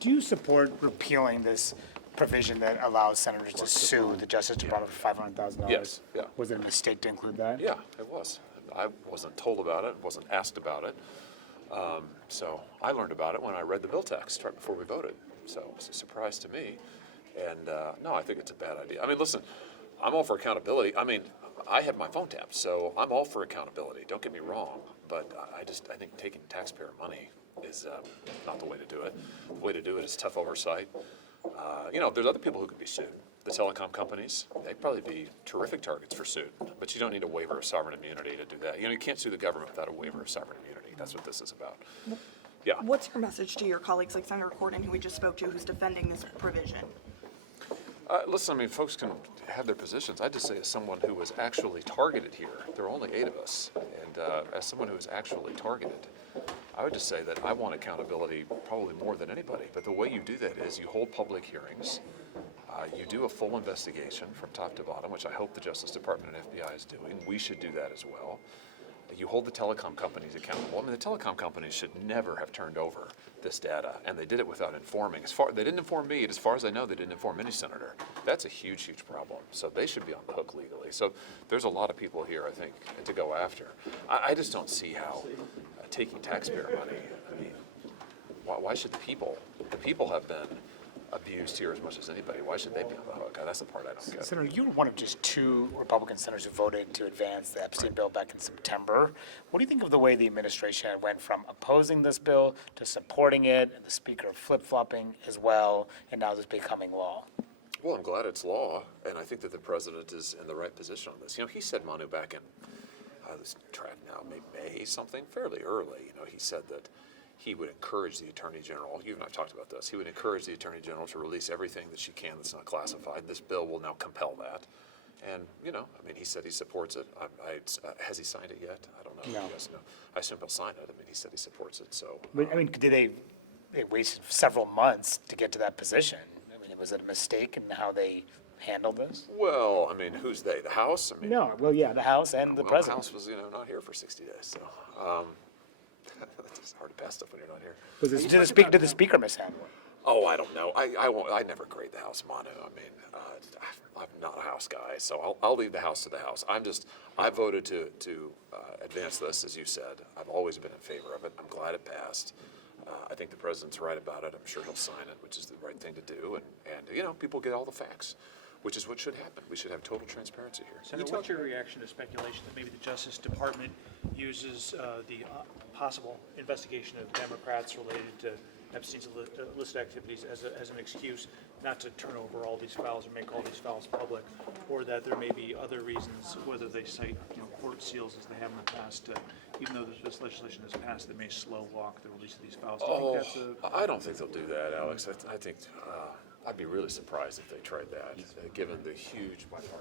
Do you support repealing this provision that allows senators to sue the Justice Department for $500,000? Yes, yeah. Was it a mistake to include that? Yeah, it was. I wasn't told about it, wasn't asked about it. So I learned about it when I read the bill text right before we voted. So it was a surprise to me. And no, I think it's a bad idea. I mean, listen, I'm all for accountability. I mean, I have my phone tapped, so I'm all for accountability. Don't get me wrong, but I think taking taxpayer money is not the way to do it. The way to do it is tough oversight. There's other people who could be sued. The telecom companies, they'd probably be terrific targets for suit, but you don't need a waiver of sovereign immunity to do that. You can't sue the government without a waiver of sovereign immunity. That's what this is about. Yeah. What's your message to your colleagues like Senator Corden, who we just spoke to, who's defending this provision? Listen, I mean, folks can have their positions. I just say as someone who was actually targeted here, there are only 8 of us, and as someone who was actually targeted, I would just say that I want accountability probably more than anybody. But the way you do that is you hold public hearings, you do a full investigation from top to bottom, which I hope the Justice Department and FBI is doing. We should do that as well. You hold the telecom companies accountable. I mean, the telecom companies should never have turned over this data, and they did it without informing. They didn't inform me, and as far as I know, they didn't inform any senator. That's a huge, huge problem. So they should be on the hook legally. So there's a lot of people here, I think, to go after. I just don't see how taking taxpayer money, I mean, why should the people have been abused here as much as anybody. Why should they be on the hook? That's the part I don't get. Senator, you were one of just 2 Republican senators who voted to advance the Epstein bill back in September. What do you think of the way the administration went from opposing this bill to supporting it, and the speaker flip-flopping as well, and now this becoming law? Well, I'm glad it's law, and I think that the president is in the right position on this. He said, Manu, back in this track now, maybe May something, fairly early, he said that he would encourage the Attorney General, you and I have talked about this, he would encourage the Attorney General to release everything that she can that's not classified. This bill will now compel that. And, he said he supports it. Has he signed it yet? I don't know. No. Yes, no. I assume he'll sign it. He said he supports it, so. But, did they wasted several months to get to that position? Was it a mistake in how they handled this? Well, who's they? The House? No, well, yeah, the House and the president. The House was, not here for 60 days, so. It's hard to pass stuff when you're not here. Did the speaker mishandle it? Oh, I don't know. I never grade the House, Manu. I'm not a House guy, so I'll leave the House to the House. I voted to advance this, as you said. I've always been in favor of it. I'm glad it passed. I think the president's right about it. I'm sure he'll sign it, which is the right thing to do. And people get all the facts, which is what should happen. We should have total transparency here. Senator, what's your reaction to speculation that maybe the Justice Department uses the possible investigation of Democrats related to Epstein's illicit activities as an excuse not to turn over all these files or make all these files public, or that there may be other reasons, whether they cite court seals as they have in the past, even though this legislation is passed, that may slow walk the release of these files? I don't think they'll do that, Alex. I think I'd be really surprised if they tried that, given the huge bipartisan